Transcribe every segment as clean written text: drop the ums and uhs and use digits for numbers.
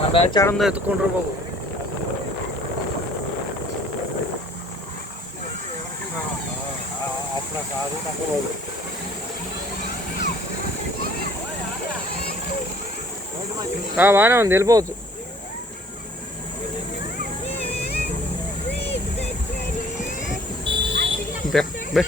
మన బ్యాచ్ ఆడందో ఎత్తుకుంటారు బాబు. బాగానే ఉంది, వెళ్ళిపోవచ్చు. బే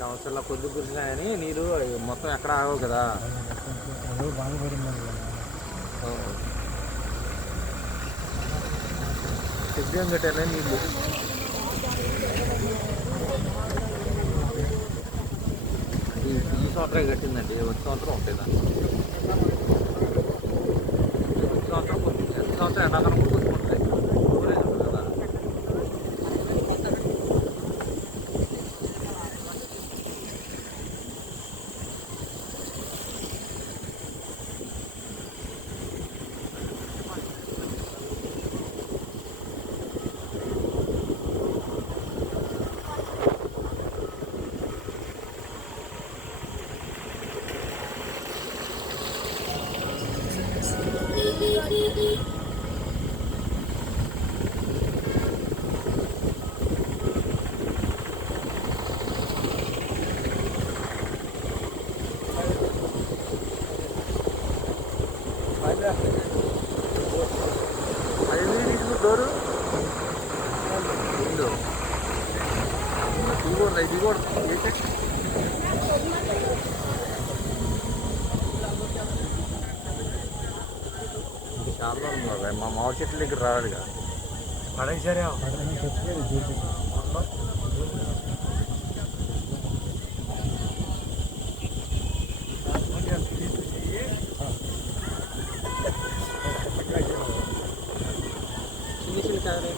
సంవత్సరంలో కొద్ది కురిసినా కానీ నీరు మొత్తం ఎక్కడ ఆగవు కదా. సిద్ధం కట్టానే నీళ్ళు. ఈ సంవత్సరం కట్టిందండి, వచ్చే సంవత్సరం ఉంటాయి దాన్ని. వచ్చే సంవత్సరం సంవత్సరం ఎండాకాలం కూడా కొట్టుకుంటాయి. స్టోరేజ్ ఉంటుంది కదా. డోరు ఇది కూడా చాలా ఉన్నారు. మా మామిడి చెట్ల దగ్గర రావాలిగా పడేసారే. చిన్న చిన్న కాయలే.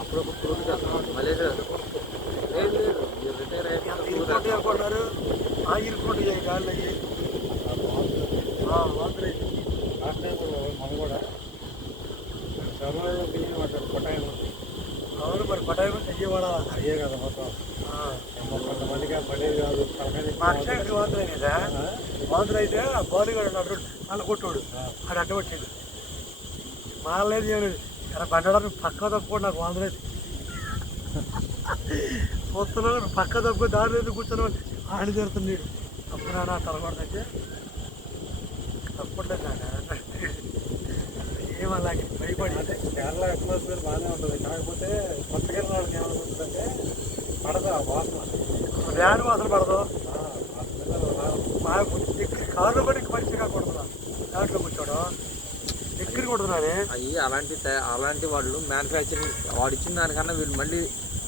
అప్పుడు ఒక మళ్ళీ లేదు రిటైర్ అయిపోతున్నారు. మనం కూడా అవును, మరి పటాయి చెయ్యవాడా అయ్యే కదా మొత్తం. కొంతమందికి పడేది కాదు. మా అక్షయకి వాంతులు కదా, వాంతులు అయితే బాలుగాడు ఉన్నాడు వాళ్ళ కొట్టాడు, ఆడు అడ్డపట్టిండు. మాలేదు చేయలేదు అలా బండడానికి పక్క తప్పుకోండి. నాకు వాంతులు అయితే పొత్తులో పక్క తప్పుకో దారి లేదు కూర్చొని ఆడి జరుగుతుంది. తప్పు నాన్న తలకొడదంటే తప్పట్లేదు నాన్న. ఏమలాగే భయపడి అంటే కేరళ అట్మాస్ఫియర్ బాగానే ఉంటుంది. కాకపోతే కొత్త కేరళకి ఏమనుకుంటుందంటే పడదు ఆ వాసన, వ్యాన్ వాసన పడదు. కారులో కూడా ఇంక మంచిగా కొడుతున్నా దాంట్లో కూర్చోడం ఎక్కడికి కొడుతున్నానే. అవి అలాంటి వాళ్ళు మ్యానుఫ్యాక్చరింగ్ వాడు ఇచ్చిన దానికన్నా వీళ్ళు మళ్ళీ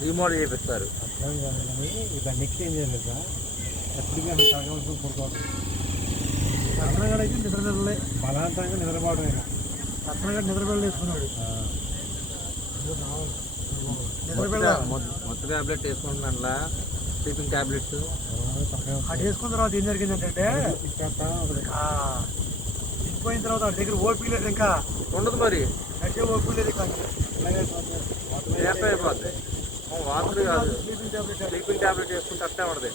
రీమోడల్ చేపిస్తారు. దాన్ని ఎక్స్చేంజ్ చేయలేదు ఎప్పటికీ తగ్గవలసిన కొడుకోవడం. రత్నగడకి నిద్రలే బలాంతంగా నిద్రపోవడం. రత్నగడ నిద్రపోవడం వేసుకున్నాడు. మొత్తం ట్యాబ్లెట్ వేసుకుంటున్నా, స్లీపింగ్ ట్యాబ్లెట్స్ అది వేసుకున్న తర్వాత ఏం జరిగిందంటే దిగిపోయిన తర్వాత వాడి దగ్గర ఓపీ లేదు, ఇంకా ఉండదు మరి, అయితే ఓపీ లేదు, ఇంకా అయిపోద్ది. వాంతులు కాదు, స్లీపింగ్ ట్యాబ్లెట్ వేసుకుంటే అట్టే ఉండదు.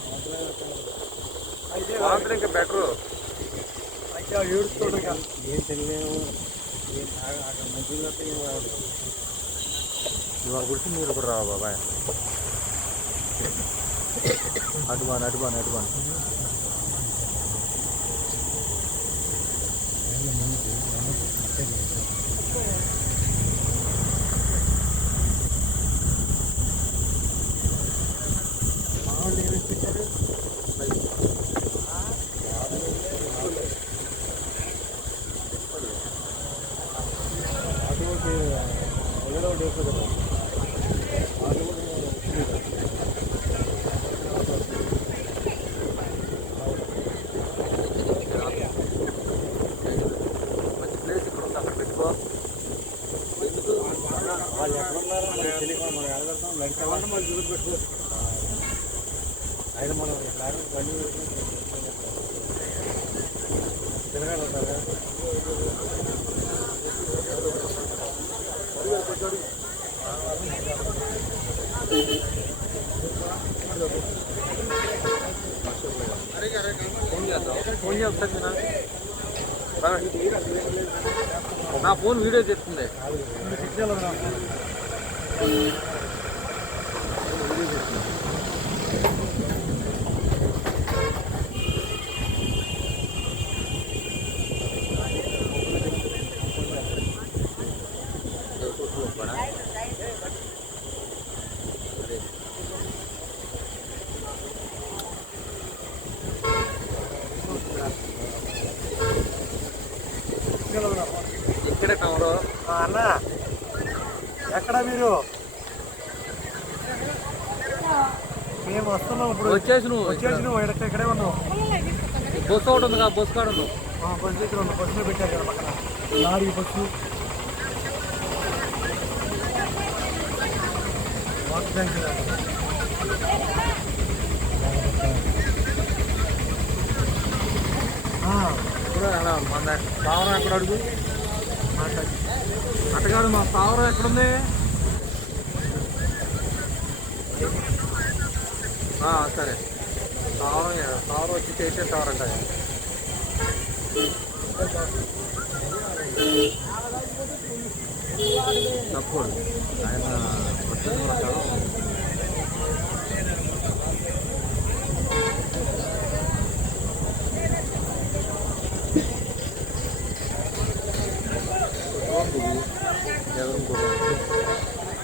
వాంతులు ఇంకా బెటరు. అయితే ఏడుస్తాడు, ఇంకా ఏం తెలియదు. ఇవాళ గురించి మీరు కూడా రావు బాబాయ్. అటుబాను అటుబాను అటుబాను ఫోన్ చేస్తా. నా ఫోన్ వీడియో తెస్తుంది. ఇక్కడే టౌన్లో. అన్న ఎక్కడ మీరు? మేము వస్తున్నాం ఇప్పుడు. వచ్చేసి నువ్వు ఇక్కడే ఉన్నావు. బస్సు ఒకటి ఉంది, బస్సు కాడ ఉన్నావు. బస్సు దగ్గర ఉన్నావు. బస్సులో పెట్టారు కదా పక్కన లారీ బస్సు. మన పావురం ఎక్కడ అడుగు అట్టగాడు. మా పావురం ఎక్కడుంది? సరే, పావురం వచ్చి చేసే టవర్ అంట. తప్పుడు ఆయన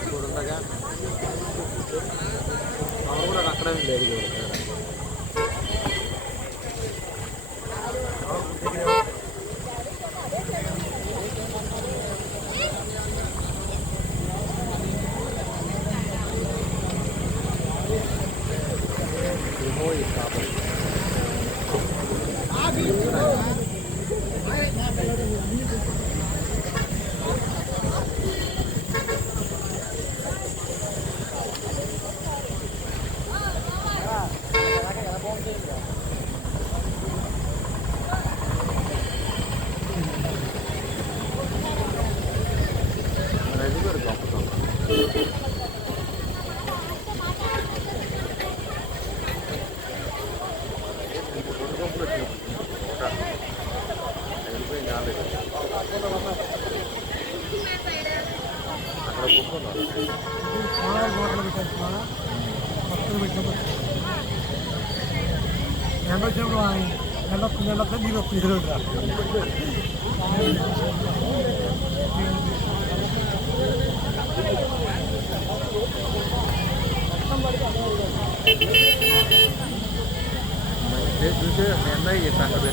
చూడగా పవర్ కూడా అక్కడే లేదు. ఎండ నీరు వస్తుంది. చూసి ఎండ ఈ సంగతి